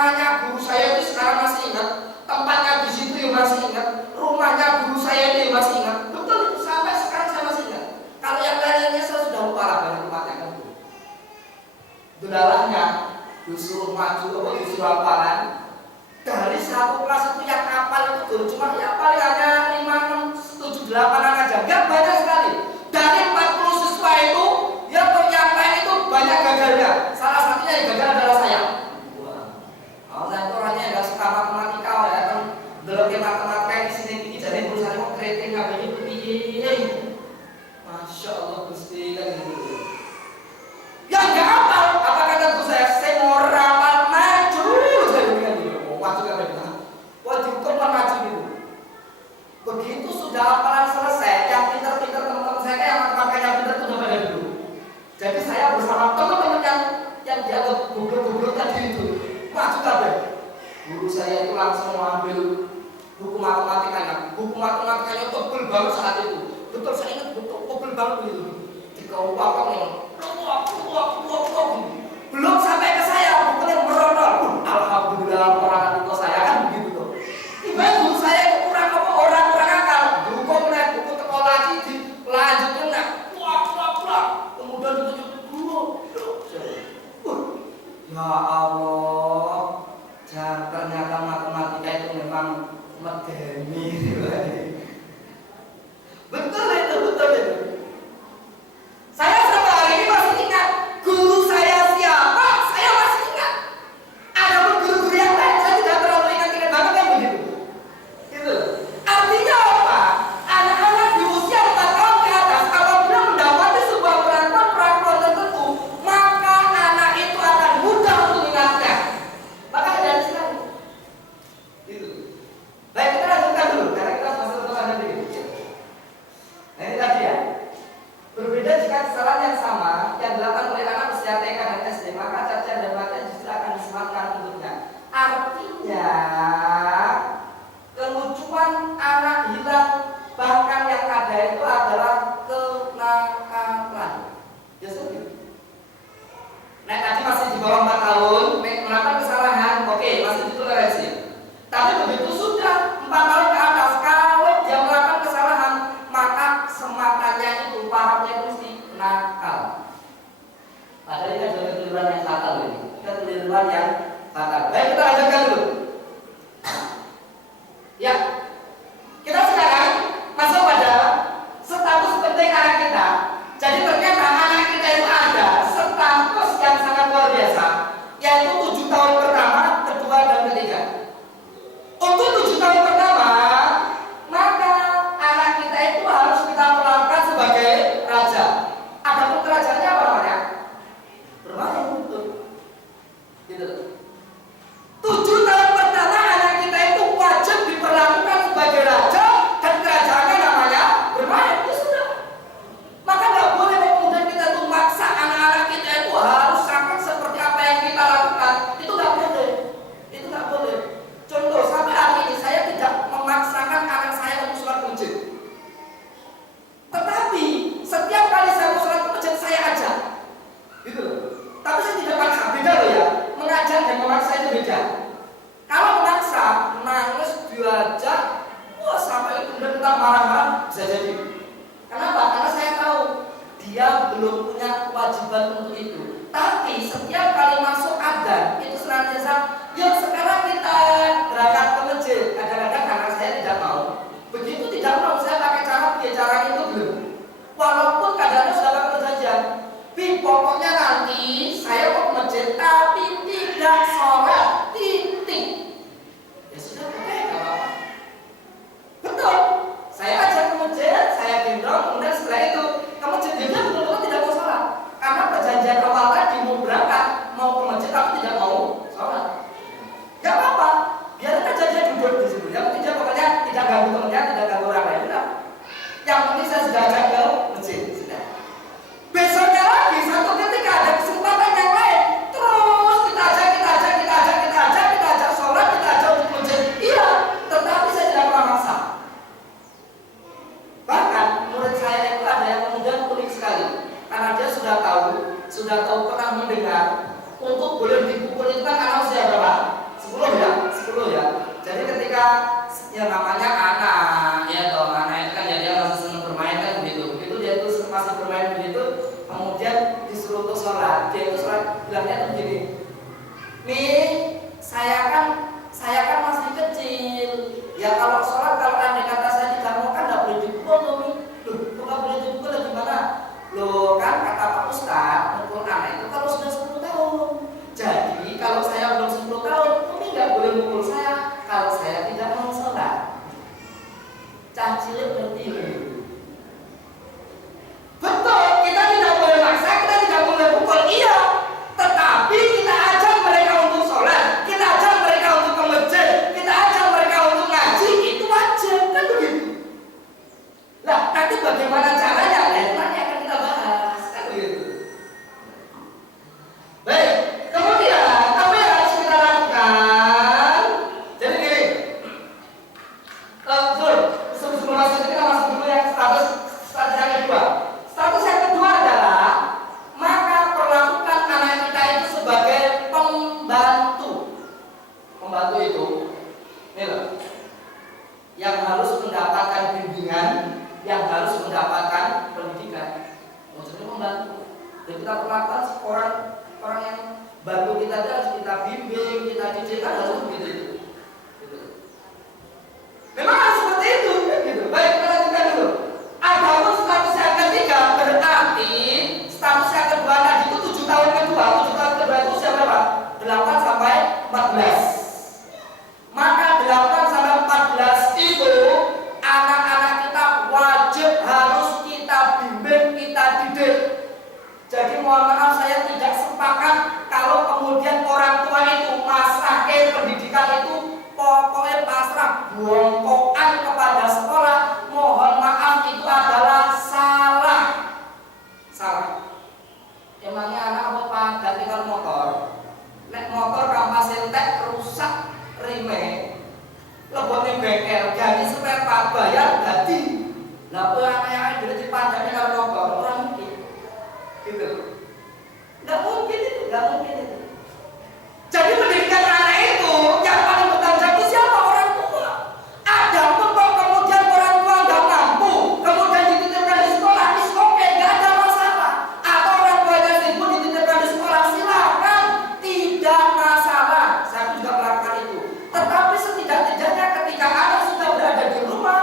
namanya guru saya itu sekarang masih ingat, tempatnya di situ ya masih ingat, rumahnya guru saya itu masih ingat. Betul, sampai sekarang saya masih ingat. Kalau yang lainnya saya sudah lupa lah banyak tempatnya kan. Belalahnya disuruh maju atau disuruh hafalan. Dari satu kelas itu yang hafal itu dulu cuma ya paling hanya 5, 6, 7, 8 anak aja. Enggak banyak sekali. Dari 40 siswa itu, yang lain itu banyak gagalnya. Salah satunya yang gagal adalah saya. Wah, saya itu orangnya nggak suka matematika ya kan. Dalamnya matematika di sini jadi perusahaan mau keriting apa ini begini. Masya Allah Gusti kan gitu. Yang nggak hafal, apa kata guru saya mau ramal maju. Saya bilang gitu, maju kan benar. Wah dihukum maju gitu. Begitu sudah hafalan selesai, yang pintar-pintar teman-teman saya yang matematikanya pintar itu udah pada dulu. Jadi saya bersama teman-teman yang dianggap goblok-goblok tadi itu maju kabeh. Guru saya itu langsung mengambil buku matematikanya. Buku matematikanya tebel banget saat itu. Betul saya ingat betul tebel banget itu. Dikau-kau nih. Belum sampai ke saya, bukunya merondol. Alhamdulillah orang itu saya kan begitu tuh. Tiba-tiba guru saya itu kurang akal. Guru kok naik buku teko lagi dilanjutin nak. Kemudian ditunjuk guru. Ya Allah, ternyata matematika itu memang medeni. Betul itu. Saya sampai hari ini masih ingat guru saya siapa, saya masih ingat. Ada pun guru-guru yang lain saya tidak terlalu ingat banget kan begitu. Gitu. Artinya apa? Anak-anak di usia 4 tahun ke atas apabila mendapati sebuah perangkat tertentu, maka anak itu akan mudah untuk mengingatnya. Maka dari sekali. Gitu. Baik, kita lanjutkan dulu karena kita masuk ke tempat nanti. Nah ini tadi ya. Berbeda jika kesalahan yang sama yang dilakukan oleh anak usia TK dan SD, maka cacat dan mata justru akan disematkan untuknya. Artinya kelucuan anak hilang, bahkan yang ada itu adalah kenakalan. Ya sudah. Nah tadi masih di bawah 4 tahun, melakukan kesalahan, oke, masih ditoleransi. Tapi begitu sudah 4 tahun ke atas, kalau dia melakukan kesalahan, maka sematannya itu parahnya mesti nakal. Padahal ini adalah kekeliruan yang fatal ini. Kekeliruan yang fatal. Baik, kita lanjutkan dulu. Ya, kita sekarang masuk pada status penting anak kita. Jadi ternyata anak kita itu ada status yang sangat luar biasa, yaitu 7 tahun pertama, kedua dan ketiga. Untuk 7 tahun pertama, maka anak kita itu harus kita perlakukan sebagai raja. Adapun kerajaannya apa namanya? Bermain, betul. Gitu. 7 tahun pertama anak kita itu wajib diperlakukan sebagai raja dan kerajaannya namanya bermain. Itu sudah. Maka nggak boleh kemudian kita tuh maksa anak-anak kita itu harus sampai seperti apa yang kita lakukan. Itu nggak boleh. Itu nggak boleh. Contoh sampai hari ini saya tidak memaksakan anak saya untuk sholat ke masjid. Tetapi setiap kali saya mau sholat ke masjid saya ajak. Gitu loh. Tapi saya tidak maksa, beda loh ya. Mengajak dan memaksa itu beda. Kalau memaksa, nangis diajak, wah sampai kemudian kita marah-marah bisa jadi. Kenapa? Karena saya tahu dia belum punya kewajiban untuk itu. Tapi setiap kali masuk adzan itu senantiasa, yuk sekarang kita berangkat ke masjid. Kadang-kadang karena saya tidak mau. Begitu tidak mau, saya pakai cara itu belum. Walaupun kadang-kadang sudah pakai perjanjian. Pokoknya nanti saya mau ke masjid, tapi tidak sholat, tidak dia ya namanya anak, ya toh anak itu kan ya dia masih senang bermain kan begitu. Begitu dia itu masih bermain begitu, kemudian disuruh untuk sholat, dia itu sholat bilangnya tuh begini, nih saya kan masih kecil, ya kalau sholat kalau andai kata saya tidak mau kan nggak boleh dipukul tuh nih, loh nggak boleh dipukul gimana? Loh kan kata Pak Ustadz mukul anak itu kalau sudah 10 tahun. Jadi kalau saya belum 10 tahun, Umi nggak boleh mukul saya kalau saya tidak mau sholat. Cah cilik ngerti ya? Betul, kita tidak boleh maksa, kita tidak boleh pukul, iya. Tetapi kita ajak mereka untuk sholat, kita ajak mereka untuk ke masjid, kita ajak mereka untuk ngaji, itu wajib, kan begitu. Lah, nanti bagaimana caranya? Nanti akan kita bahas, kan begitu. Baik, kemudian apa yang harus kita lakukan? Jadi gini, sebelum masuk kita masuk dulu yang status yang kedua. Status yang kedua adalah maka perlakukan anak kita itu sebagai pembantu. Pembantu itu, ini loh, yang harus mendapatkan bimbingan, yang harus mendapatkan pendidikan. Maksudnya pembantu. Jadi kita perlakukan orang yang bantu kita itu harus kita bimbing, kita didik, kan harus begitu. Memang harus seperti itu, gitu. Baik, kita lanjutkan dulu. Adapun status yang ketiga berarti status yang kedua tadi itu 7 tahun kedua. 7 tahun kedua itu usia berapa? 8 sampai 14. Maka 8 sampai 14 itu anak-anak kita wajib harus kita bimbing, kita didik. Jadi mohon maaf saya tidak sepakat kalau kemudian orang tua itu masakin pendidikan itu pokoknya pasrah bongkokan kepada sekolah. Mohon maaf itu adalah salah. Emangnya anak apa ganti kalau motor? Nek motor kampas entek rusak rime, lebotnya bengkel, ganti spare part bayar ganti. Lah kok anak-anak dhewe dipandani karo motor orang mungkin. Gitu. Nggak mungkin itu. Jadi pendidikan anak itu yang paling bertanggung jawab siapa? Orang tua. Ada pun kok kemudian orang tua nggak mampu, kemudian dititipkan di sekolah, oke, nggak ada masalah. Atau orang tuanya sendiri dititipkan di sekolah, silakan, tidak masalah. Saya juga melakukan itu. Tetapi setidak-tidaknya ketika anak sudah berada di rumah,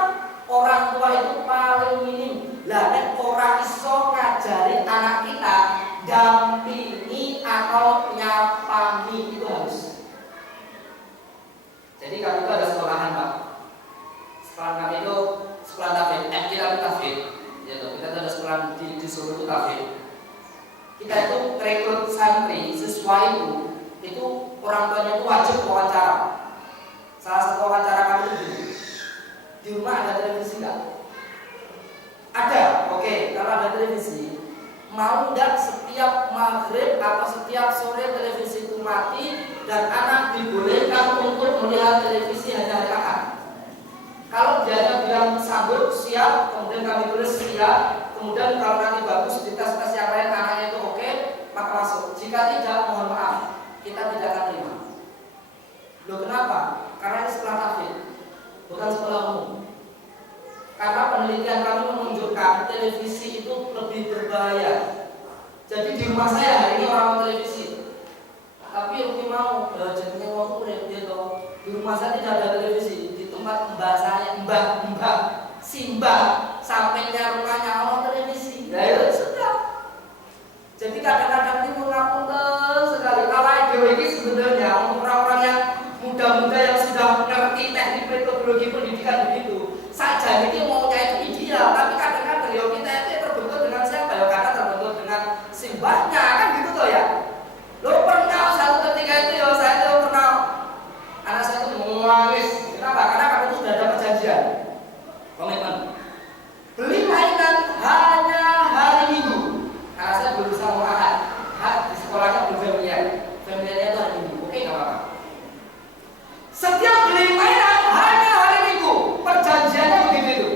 orang tua itu paling minim. Lah nek ora iso ngajari anak kita dampingi atau nyapani itu harus. Jadi kami itu ada sekolahan Pak. Sekolah kami itu sekolah tafid, kita tafid. Ya toh, kita ada sekolah di Solo itu tafid. Kita itu rekrut santri siswa itu orang tuanya itu wajib wawancara. Salah satu wawancara kami itu di rumah ada televisi enggak? Ada, oke. Kalau ada televisi, mau enggak setiap maghrib atau setiap sore televisi itu mati dan anak dibolehkan untuk melihat televisi hanya hari Ahad? Kalau dia bilang sambut siap, kemudian kami tulis siap, kemudian kalau nanti bagus di tes-tes yang lain anaknya itu oke, maka masuk. Jika tidak, mohon maaf, kita tidak akan terima. Loh kenapa? Karena ini sekolah tafid, bukan sekolah umum. Karena penelitian kami menunjukkan televisi itu lebih berbahaya. Jadi di rumah saya hari ini orang televisi, tapi Umi mau jadinya mau urip gitu. Di rumah saya tidak ada televisi. Di tempat mbak saya, mbak Simbah, sampingnya rumahnya orang televisi. Ya itu sudah. Jadi kadang-kadang itu ngapunten sekali. Kalau ideologi sebenarnya untuk orang-orang yang muda-muda yang sudah mengerti teknik metodologi pendidikan begitu. Saja ini maunya itu ideal, tapi kadang-kadang ya kita itu terbentuk dengan siapa? Ya kadang terbentuk dengan simbahnya, kan gitu toh ya. Lo pernah satu ketika itu ya saya itu pernah anak saya itu menangis. Kenapa? Karena kami itu sudah ada perjanjian, komitmen. Beli mainan hanya hari Minggu. Karena saya belum bisa mengangkat, di sekolahnya belum familiar. Familiarnya itu hari Minggu. Oke, nggak apa-apa. Setiap beli mainan hanya hari Minggu, perjanjiannya begitu itu.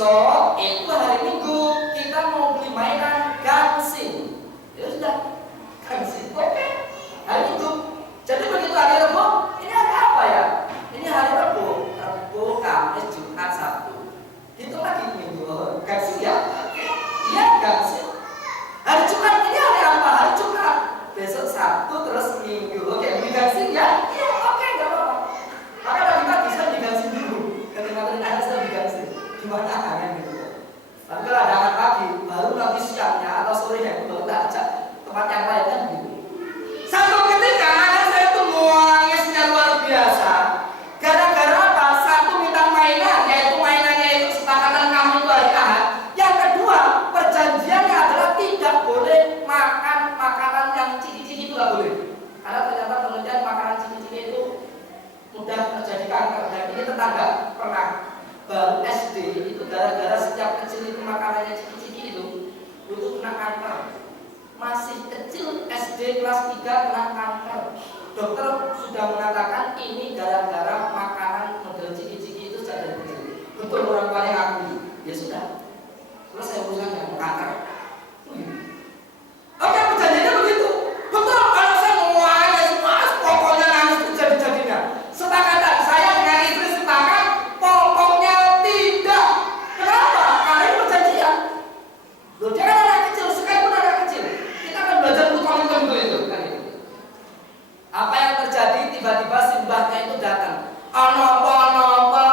besok itu hari Minggu kita mau beli mainan gangsing. Ya sudah, gangsing. Oke. Hari Minggu. Jadi begitu hari Rabu, ini hari apa ya? Ini hari Rabu, Kamis, Jumat, Sabtu. Itu lagi Minggu. Gangsing ya? Oke. Iya, gangsing. Hari Jumat ini hari apa? Hari Jumat. Besok Sabtu terus Minggu. Oke, beli gangsing ya? Iya, oke, enggak apa-apa. Maka tadi pagi saya beli gangsing dulu. Ketika ternyata saya beli gangsing. Gimana kan gitu. Tapi kalau ada anak pagi, baru nanti siangnya atau sorenya itu baru tak ajak tempat yang lain kan gitu. Satu ketika anak saya tuh nangisnya luar biasa. Gara-gara apa? Satu minta mainan, yaitu mainannya itu sepakatan kamu itu hari Ahad. Yang kedua, perjanjiannya adalah tidak boleh makan makanan yang ciki-ciki itu nggak boleh. Karena ternyata penelitian makanan ciki-ciki itu mudah terjadi kanker. Dan ini tetangga pernah baru SD itu gara-gara setiap kecil itu makanannya ciki-ciki itu kena kanker. Masih kecil SD kelas 3 kena kanker. Dokter sudah mengatakan ini gara-gara makanan model ciki-ciki itu sejak dari kecil. Betul orang tua yang akui. Ya sudah. Terus saya urusan yang kanker. Oke, perjanjiannya begitu. Betul, kalau saya mau nangis, pokoknya nangis itu jadi-jadinya. Sepakatan saya dengan istri sepakat, pokoknya tidak. Kenapa? Karena ini perjanjian. Loh, dia kan anak kecil, sekalipun anak kecil. Kita akan belajar untuk komitmen itu. Kan gitu. Apa yang terjadi? Tiba-tiba simbahnya itu datang. Apa-apa,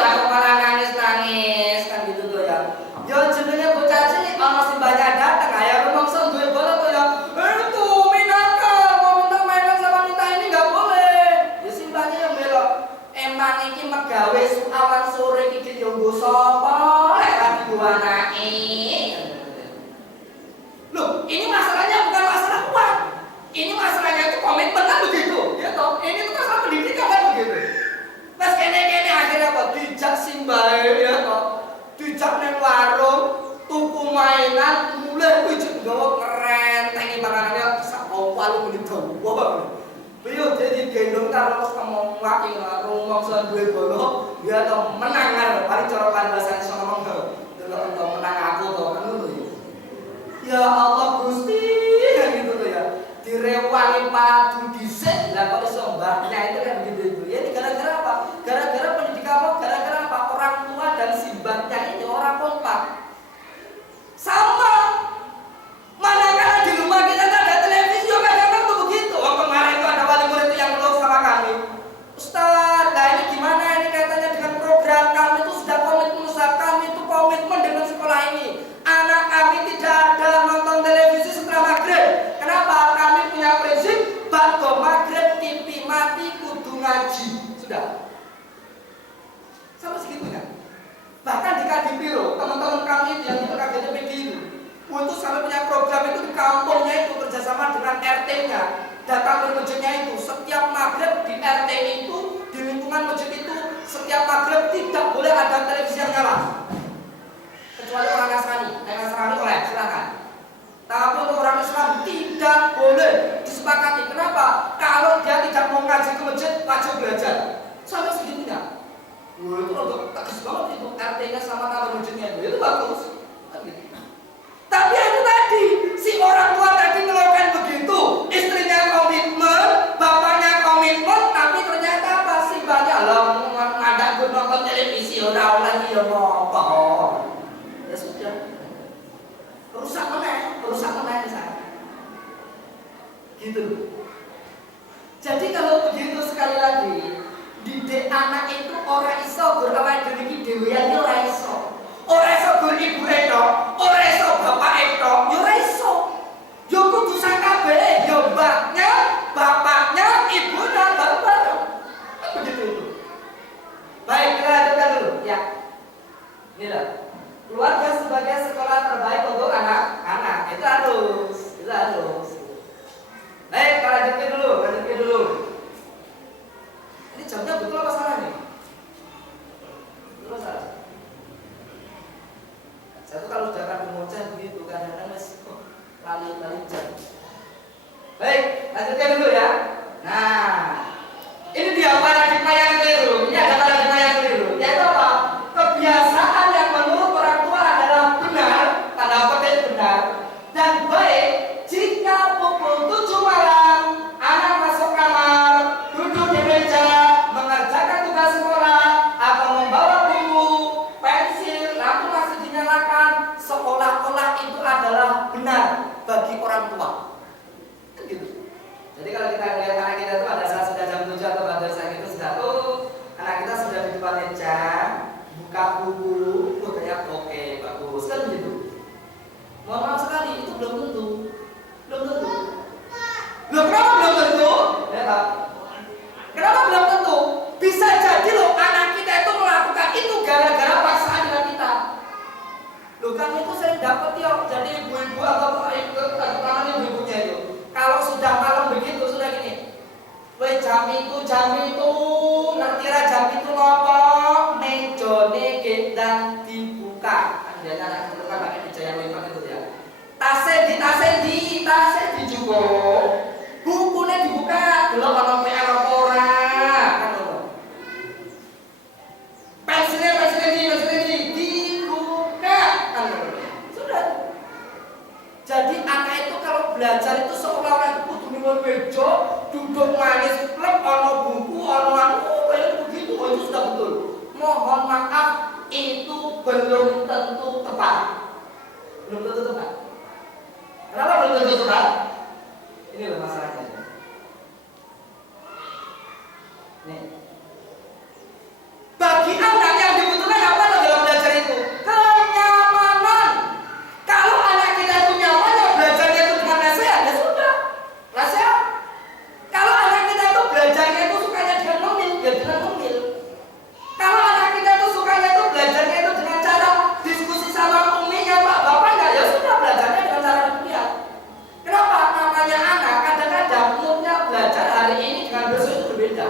lah malah nangis-nangis kan gitu tuh ya. Yo jenenge bocah cilik ana simbahnya datang, ayo rumangsa duwe bola tuh ya. Itu minaka, mau minta mainan sama minta ini enggak boleh. Ya simbahnya yang belok. Emang iki megawe awan sore iki yo nggo sapa? Lek kan dua anake. Loh, ini masalahnya bukan masalah uang. Ini masalahnya itu komitmen kan begitu, ya toh? Ini tuh masalah pendidikan kan begitu. Mas kene-kene akhirnya apa? Dijak simbahe ya toh. Dijak nang warung, tuku mainan, mulai wujud gawa ngerentengi panganannya sak 8 menit dawa. Beliau jadi gendong karo ngomong laki rumah sang duwe bola, ya toh menang paling cara bahasa iso ngomong to. Delok menang aku to ngono ya. Ya Allah Gusti kan gitu tuh ya. Direwangi padu dhisik lah kok iso mbahnya itu kan begitu itu. Ya ini gara-gara apa? Gara-gara pendidikan apa? Gara-gara apa? Orang tua dan simbahnya ini orang kompak. Sama. Manakala di rumah kita ada televisi juga kadang tuh begitu. Oh, kemarin tuh ada wali murid yang belum sama kami. Ustaz, nah ini gimana ini kaitannya dengan program kami itu sudah komitmen Ustaz, kami itu komitmen dengan sekolah ini. Anak kami tidak ada nonton televisi setelah maghrib. Kenapa? Kami punya prinsip bakdo maghrib TV mati kudu ngaji. Sudah. Sama segitunya. Bahkan di Kadipiro, teman-teman kami yang itu KGDP itu, untuk sampai punya program itu di kampungnya itu kerjasama dengan RT-nya, datang ke masjidnya itu setiap maghrib di RT itu di lingkungan masjid itu setiap maghrib tidak boleh ada televisi yang nyala. Kecuali orang Nasrani, boleh silakan. Tapi untuk orang Islam tidak boleh disepakati. Kenapa? Kalau dia tidak mau ngaji ke masjid, wajib belajar. Sampai segitunya. Wah, itu untuk tegas banget itu RT-nya sama nama masjidnya itu bagus. Tapi itu tadi si orang tua tadi melakukan begitu, istrinya komitmen, bapaknya komitmen, tapi ternyata apa sih banyak lah ngadak gue nonton televisi orang lagi ya mau. Ya sudah, rusak mana di sana. Gitu. Jadi kalau begitu sekali lagi, didik anak itu orang iso berkawin dari dewean itu orang iso. Orang iso beribu itu, orang iso bapak itu, ya orang iso. Ya kudu sak kabeh, ya mbaknya, bapaknya, ibunya, bapak. Begitu itu. Baik, kita lanjutkan dulu. Ya. Inilah. Keluarga sebagai sekolah terbaik untuk anak-anak. Itu harus. Baik, kita lanjutkan dulu. Ini jamnya betul apa salah nih? Betul salah. Satu kalau sudah akan mengoceh begitu kadang-kadang lali jam. Baik, lanjutkan dulu ya. Nah, ini dia paradigma yang keliru. Ini ada paradigma yang keliru. Yaitu apa? Kebiasaan yang menurut dapat ya. Jadi ibu-ibu atau namanya ibu-ibunya itu, kalau sudah malam begitu sudah gini. Weh jam itu ngerti ra jam itu ngopo? Mejone gendang dibuka. Biasanya anak kecil kan pakai meja yang lebar itu ya. Tasnya dijugo. Bukunya dibuka, belum ono PR apa ora. Kan ngono. Pensilnya dibuka. Kan ngono. Sudah. Jadi anak itu kalau belajar itu seolah-olah itu kudu nyuwun meja, duduk manis, plek ono buku, ono kayak begitu. Oh, itu sudah betul. Mohon maaf, itu belum tentu tepat. Kenapa belum tentu tepat? Ini loh masalahnya. Nih. Bagi anak yang dibutuhkan apa dalam belajar itu? Kenyamanan. Kalau anak kita itu nyaman, ya belajarnya itu dengan nasihat, ya sudah. Nasihat. Kalau anak kita itu belajarnya itu sukanya dengan ngemil, ya dengan ngemil. Kalau anak kita itu sukanya itu belajarnya itu dengan cara diskusi sama uminya, pak bapaknya, ya sudah belajarnya dengan cara demikian. Kenapa? Namanya anak kadang-kadang moodnya belajar hari ini dengan besok itu berbeda.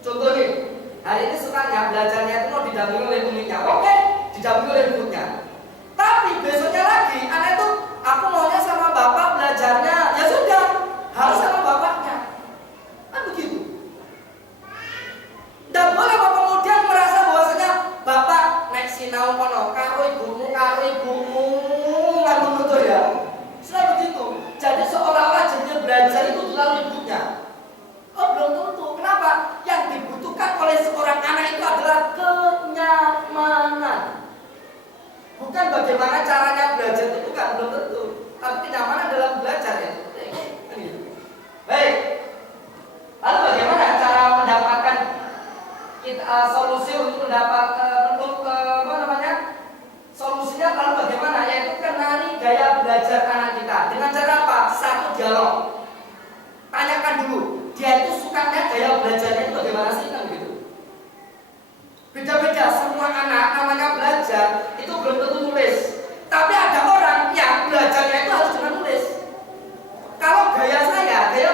Contoh nih, hari ini sukanya belajarnya itu mau didampingi oleh uminya, oke, didampingi oleh ibunya. Tapi besoknya lagi, anak itu aku maunya sama bapak belajarnya, ya sudah, harus sama bapaknya. Kan begitu. Dan boleh bapak kemudian merasa bahwasanya bapak nek sinau kono karo ibumu, kan betul ya. Sudah begitu. Jadi seolah-olah jadinya belajar itu melalui ibunya. Oh belum tentu. Kenapa? Yang dibutuhkan oleh seorang anak itu adalah kenyamanan. Bukan bagaimana caranya belajar itu bukan, belum tentu. Tapi kenyamanan dalam belajar ya. Baik. Lalu bagaimana cara mendapatkan solusi untuk solusinya lalu bagaimana? Yaitu kenali gaya belajar anak kita. Dengan cara apa? Satu, dialog. Tanyakan dulu, dia itu sukanya gaya belajarnya itu bagaimana sih kan gitu. Beda-beda, semua anak namanya belajar itu belum tentu nulis. Tapi ada orang yang belajarnya itu harus dengan nulis. Kalau gaya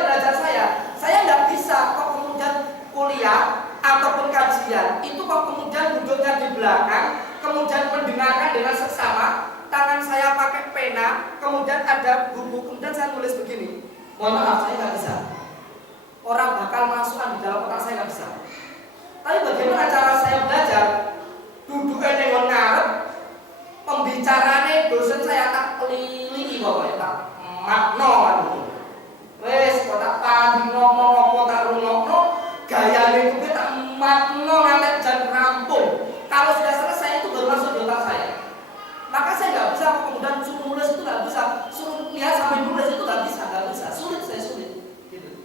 belajar saya nggak bisa kok kemudian kuliah ataupun kajian itu kok kemudian duduknya di belakang, kemudian mendengarkan dengan seksama, tangan saya pakai pena, kemudian ada buku, kemudian saya nulis begini. Mohon maaf, saya nggak bisa. Orang bakal masukkan di dalam otak saya nggak bisa. Tapi bagaimana cara saya belajar? Duduknya dengan ngarep, pembicaranya dosen saya tak kelilingi pokoknya tak makno. Wes, kok tak pandi ngomong tak rungokno, gaya itu tak makno ngantek dan rampung. Kalau sudah selesai itu baru masuk di otak saya. Maka saya nggak bisa kemudian suruh nulis itu nggak bisa, suruh lihat sampai nulis itu nggak bisa, sulit. Gitu.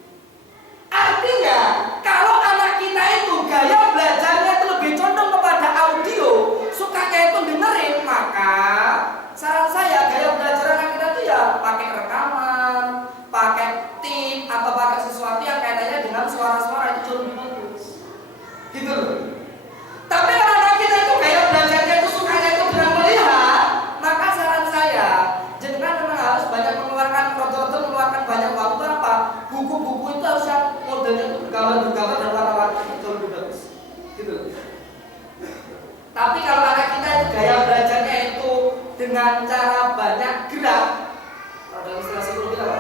Artinya kalau anak kita itu gaya belajarnya itu lebih condong kepada audio, sukanya itu dengerin, maka saran saya gaya belajar anak kita itu ya pakai rekaman, pakai tip atau pakai sesuatu yang kaitannya dengan suara-suara itu lebih bagus. Gitu loh. Tapi kalau anak kita itu gaya belajarnya itu sukanya itu dengan melihat, maka saran saya jenengan memang harus banyak mengeluarkan banyak waktu apa? Buku-buku itu harus yang modelnya itu bergambar dan warna-warni itu lebih bagus. Gitu. Tapi kalau anak kita itu gaya belajarnya itu dengan cara banyak gerak, kalau dalam istilah psikologi apa?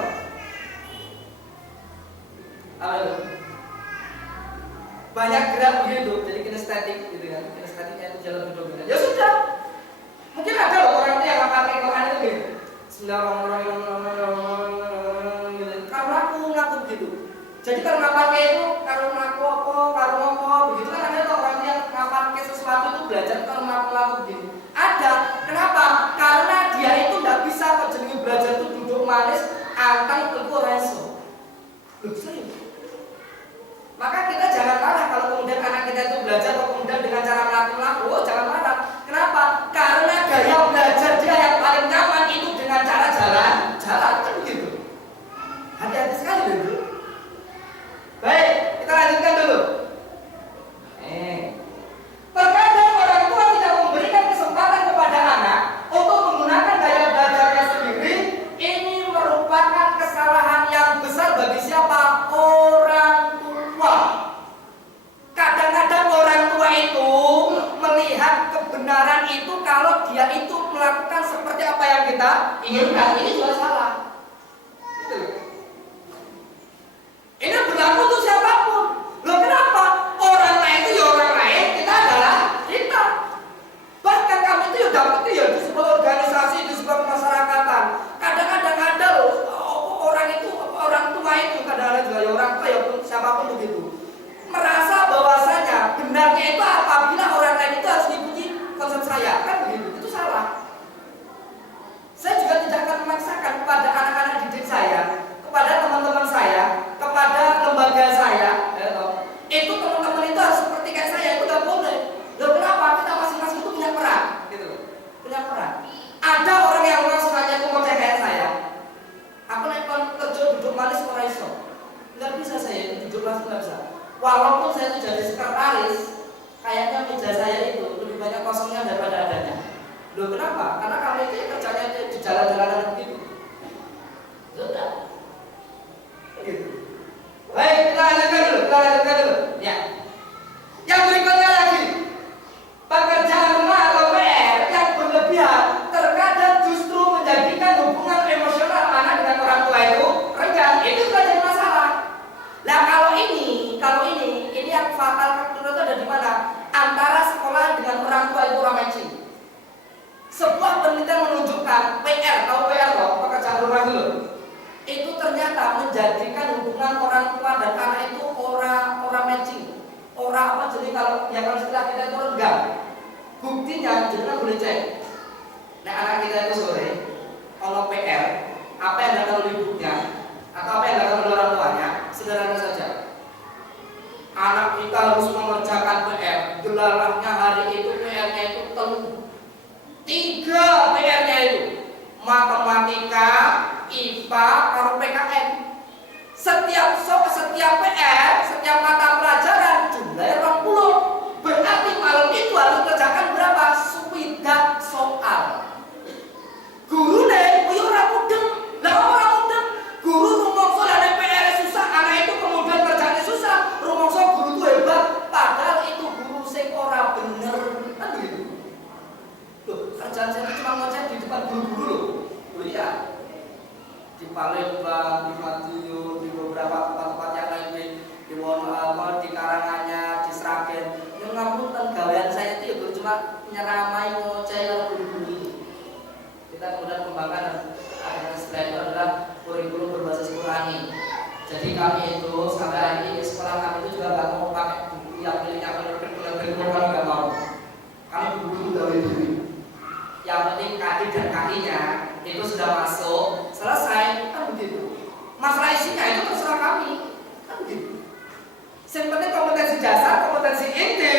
Banyak gerak begitu, jadi kinestetik gitu kan. Kinestetiknya itu jalan lebih dominan. Ya sudah. Mungkin ada loh orang itu yang pakai Quran itu gitu. Bismillahirrahmanirrahim. Kalau ngaku gitu. Jadi kalau nggak pakai itu, kalau ngaku begitu kan ada tuh orang yang nggak pakai sesuatu itu belajar kalau ngaku gitu. Ada. Kenapa? Karena dia itu nggak bisa kok jenenge belajar itu duduk manis, antang teguh reso. Loh, serius. Maka kita jangan marah kalau kemudian anak kita itu belajar atau kemudian dengan cara melaku-laku. Oh, jangan marah. Kenapa? Karena gaya belajar dia yang paling nyaman itu dengan cara jalan kan begitu. Hati-hati sekali dulu. Baik, kita lanjutkan dulu. Terkadang orang tua tidak memberikan kalau dia itu melakukan seperti apa yang kita inginkan, ini juga salah. Gitu. Ini berlaku untuk siapapun. Loh kenapa? Orang lain itu ya orang lain, kita adalah kita. Bahkan kami itu ya dapat itu ya di sebuah organisasi, di sebuah kemasyarakatan. Kadang-kadang ada loh orang itu, orang tua itu kadang-kadang juga ya orang tua ya siapapun begitu. Merasa bahwasanya benarnya itu apabila orang lain itu harus diikuti konsep saya, kan begitu. Itu salah. Saya juga tidak akan memaksakan kepada anak-anak didik saya, kepada teman-teman saya, kepada lembaga saya, itu teman-teman itu harus seperti kayak saya, itu tidak boleh. Loh kenapa? Kita masing-masing itu punya peran, gitu. Punya peran. Ada orang yang sukanya itu model kayak saya. Aku naik kerja duduk manis orang iso. Nggak bisa saya duduk manis, nggak bisa. Walaupun saya itu jadi sekretaris, kayaknya meja saya itu lebih banyak kosongnya daripada adanya. Loh kenapa? Karena kami itu kerjanya itu di jalan-jalanan begitu. Sudah. Gitu. Baik, kita lanjutkan dulu. Ya. Yang berikutnya lagi, pekerjaan rumah atau PR yang berlebihan terkadang justru menjadikan hubungan emosional anak dengan orang tua itu renggang. Itu juga jadi masalah. Nah kalau ini yang fatal itu ada di mana? Antara sekolah dengan orang tua itu orang matching. Sebuah penelitian menunjukkan PR, tahu PR loh, pekerjaan rumah dulu. Itu ternyata menjadikan hubungan orang tua dan anak itu orang matching. Orang apa jadi kalau istilah kita itu renggang. Buktinya jangan boleh cek. Nah anak kita itu sore kalau PR, apa yang dilakukan oleh ibunya atau apa yang dilakukan oleh orang tuanya, sederhana saja. Anak kita harus mengerjakan PR. Gelarahnya hari itu PR-nya itu telur. 3 PR-nya itu matematika, IPA, kalau PKN. Setiap PR, setiap mata pelajaran jumlahnya 20. Berarti malam itu harus kerjakan berapa? 9 soal. Guru deh, orang mudeng. Lah orang mudeng. Guru rumongso ada PR susah, anak itu kemudian kerjanya susah. Rumongso guru itu hebat, padahal itu guru sing ora bener. Kan begitu. Loh, kerjaan saya cuma ngoceh di depan guru-guru loh. Oh iya. Di Palembang, di Madiun, di beberapa tempat-tempat yang lain di Karanganyar, di Sragen. Yang ngapunten gawean saya itu ya cuma nyeramai ngoceh guru-guru. Kita kemudian kembangkan ada istilah itu adalah kurikulum berbasis Qurani. Jadi kami itu sampai hari ini sekolah kami itu juga nggak mau pakai buku yang miliknya kurikulum kami nggak mau. Kami buru-buru gawe dulu. Yang penting kaki dan kakinya itu sudah masuk, selesai, kan begitu. Masalah isinya itu terserah kami, kan begitu. Yang penting kompetensi dasar, kompetensi inti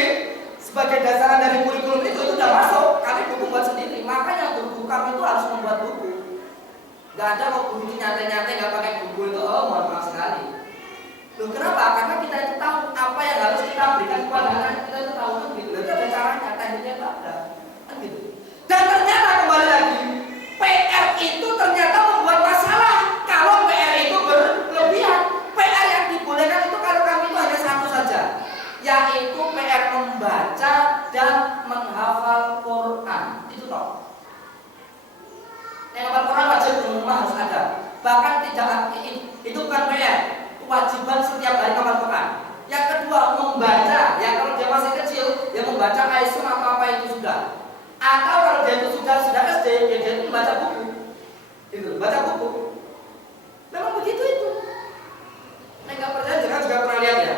sebagai dasaran dari kurikulum itu sudah masuk. Kami buku buat sendiri, makanya guru kami itu harus membuat buku. Gak ada kok guru nyantai-nyantai gak pakai buku itu, mohon maaf sekali. Loh kenapa? Karena kita itu tahu apa yang harus kita berikan kepada anak kita itu tahu kan gitu. Itu ada caranya, tekniknya itu ada, kan gitu. Dan ternyata kembali lagi, PR itu ternyata membuat masalah kalau PR itu berlebihan. PR yang dibolehkan itu kalau kami itu hanya satu saja, yaitu PR membaca dan menghafal Quran. Itu toh. Yang hafal Quran wajib di rumah harus ada. Bahkan tidak itu bukan PR, kewajiban setiap hari hafal Quran. Yang kedua membaca, ya kalau dia masih kecil, dia membaca Aisyah atau apa itu sudah. Atau kalau dia itu sudah SD, ya dia itu membaca buku. Itu, baca buku. Memang begitu itu. Nah, nggak percaya jangan juga pernah lihat ya.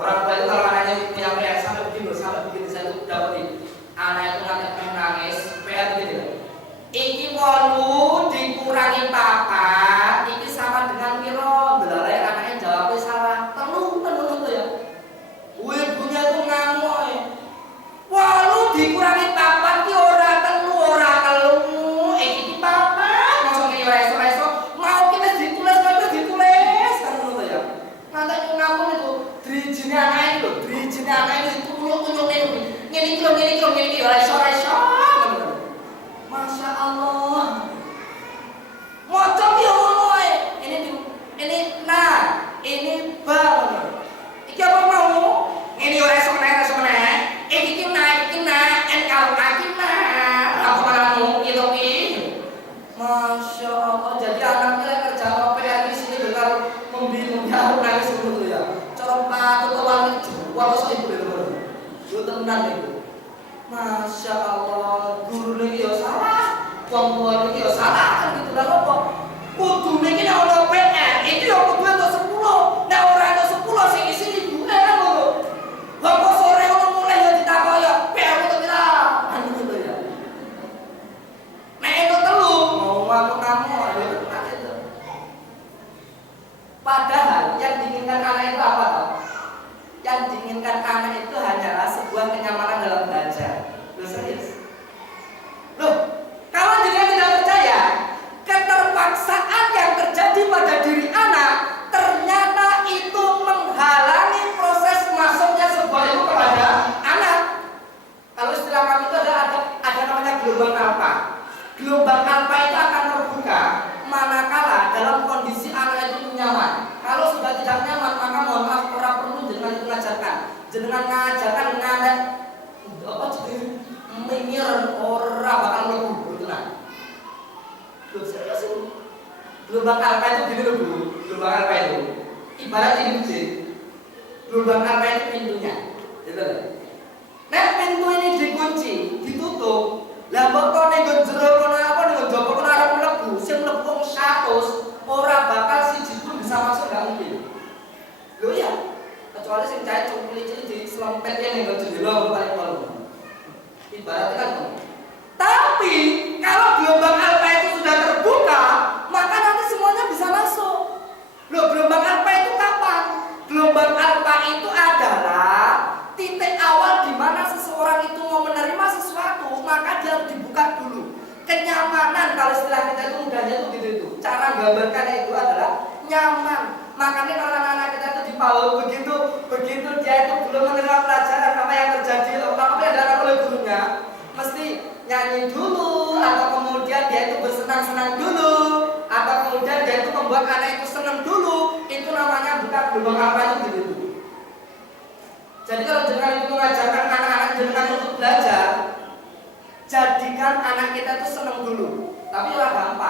Orang tua itu kalau anaknya punya PR sampai begini saya itu dapetin. Anak itu nanti nangis, PR begitu ya. Iki perlu dikurangi papat, iki sama dengan piro. Belalai anaknya jawabnya salah. Telu itu ya. Ibunya itu ngamuk ya. Walu dikurangi papat ki ora telu. Iki papat langsung ki reso. Mau kita ditulis kan ngono ya. Nanti ngamuk itu drijine anake lho, Masya Allah, jadi anaknya kerja apa di sini dengar membimbingnya nangis begitu ya. Corong patut awalnya jual so ibu itu tenan itu. Masya Allah, guru lagi ya salah, tuan lagi ya salah kan gitu lah kok. Kudu niki nek ono PR, iki yo kudu entuk 10. Nek ora entuk 10 sing isi ibu kan lho. Lah kok sore ono mulai yo ditakoki yo, PR untuk kita. Kan gitu ya. Nek entuk 3, mau ngamuk-ngamuk ya tenan itu. Padahal yang diinginkan anak itu apa toh? Yang diinginkan anak itu hanyalah sebuah kenyamanan dalam belajar. Loh serius? Loh, kalau dia tidak percaya, keterpaksaan yang terjadi pada diri anak ternyata itu menghalangi proses masuknya sebuah ilmu kepada anak. Kalau istilah kami itu ada namanya gelombang alfa. Gelombang alfa itu akan terbuka manakala dalam kondisi anak itu nyaman. Kalau sudah tidak nyaman, maka mohon maaf, orang perlu dengan mengajarkan, dengan mengajarkan anak apa jadi menyiar orang bakal melebu gitu nah. Serius itu. Gelombang alfa itu gini loh Bu. Gelombang alfa itu ibarat ini masjid. Gelombang alfa itu pintunya. Gitu loh. Nek pintu ini dikunci, ditutup. Lah kok nek jero kono apa nek jopo kono arep mlebu, sing mlebu 100 ora bakal siji pun bisa masuk gak mungkin. Lho ya. Kecuali sing cair cilik-cilik di selempet yang ning jendela paling paling. Ibaratnya kan. Tapi kalau gelombang alfa itu sudah terbuka, maka nanti semuanya bisa masuk. Loh, gelombang alfa itu kapan? Gelombang alfa itu adalah titik awal di mana seseorang itu mau menerima sesuatu, maka dia harus dibuka dulu. Kenyamanan, kalau istilah kita itu mudahnya itu gitu itu. Cara gambarkannya itu adalah nyaman. Makanya kalau anak-anak kita itu di PAUD begitu dia itu belum menerima pelajaran apa yang terjadi, apa yang dilakukan oleh gurunya, mesti nyanyi dulu, atau kemudian dia itu bersenang-senang dulu, atau kemudian dia itu membuat anak itu senang dulu. Itu namanya bukan gelombang apa itu gitu. Jadi kalau jenengan itu mengajarkan anak-anak jenengan untuk belajar, jadikan anak kita itu senang dulu. Tapi ora gampang.